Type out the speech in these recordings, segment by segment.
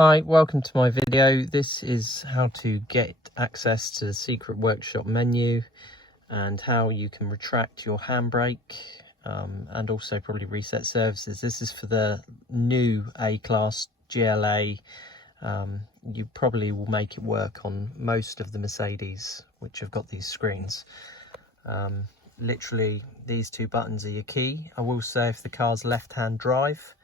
Hi, welcome to my video. This is how to get access to the secret workshop menu and how you can retract your handbrake and also probably reset services. This is for the new A-Class GLA. You probably will make it work on most of the Mercedes which have got these screens. Literally these two buttons are your key. I will say if the car's left-hand drive,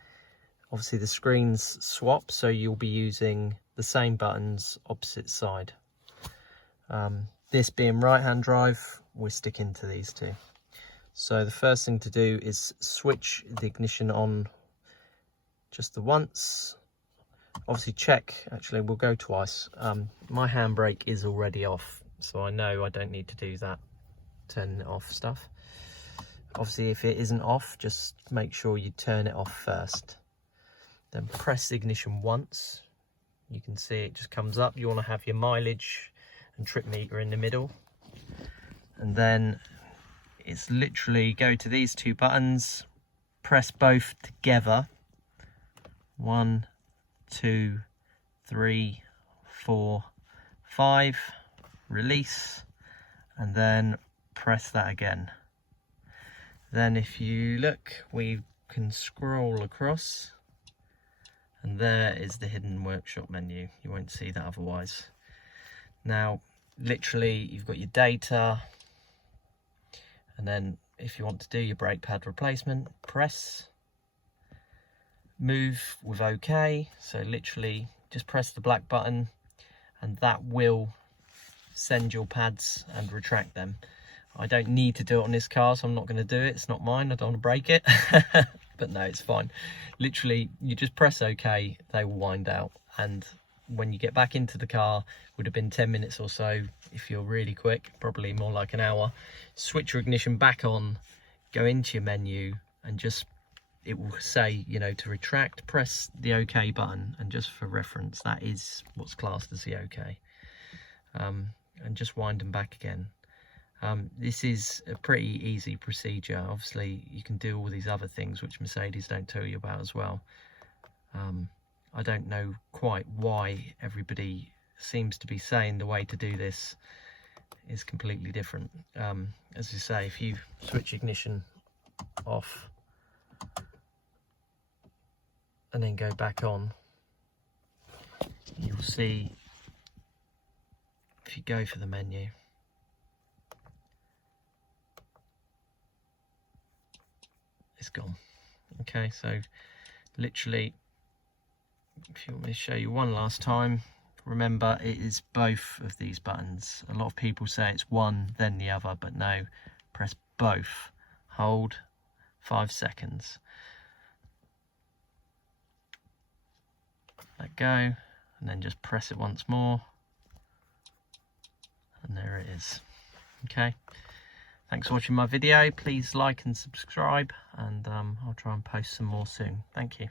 obviously the screens swap, so you'll be using the same buttons opposite side. This being right-hand drive, we're sticking to these two. So the first thing to do is switch the ignition on just the once. Obviously check, actually we'll go twice. My handbrake is already off, so I know I don't need to do that, turn it off stuff. Obviously if it isn't off, just make sure you turn it off first. Then press the ignition once. You can see it just comes up. You want to have your mileage and trip meter in the middle. And then it's literally go to these two buttons, press both together. 1, 2, 3, 4, 5. Release. And then press that again. Then if you look, we can scroll across. And there is the hidden workshop menu. You won't see that otherwise. Now, literally, you've got your data. And then if you want to do your brake pad replacement, press. Move with OK. So literally, just press the black button and that will send your pads and retract them. I don't need to do it on this car, so I'm not going to do it. It's not mine. I don't want to break it. But no, it's fine. Literally, you just press OK, they will wind out. And when you get back into the car, would have been 10 minutes or so. If you're really quick, probably more like an hour. Switch your ignition back on, go into your menu, and just, it will say, you know, to retract, press the OK button. And just for reference, that is what's classed as the OK. And just wind them back again. This is a pretty easy procedure. Obviously, you can do all these other things which Mercedes don't tell you about as well. I don't know quite why everybody seems to be saying the way to do this is completely different. As you say, if you switch ignition off and then go back on, you'll see, if you go for the menu, it's gone. Okay, so literally, if you want me to show you one last time, remember it is both of these buttons. A lot of people say it's one then the other, but no, press both. Hold 5 seconds, let go, and then just press it once more, and there it is. Okay, thanks for watching my video. Please like and subscribe, and I'll try and post some more soon. Thank you.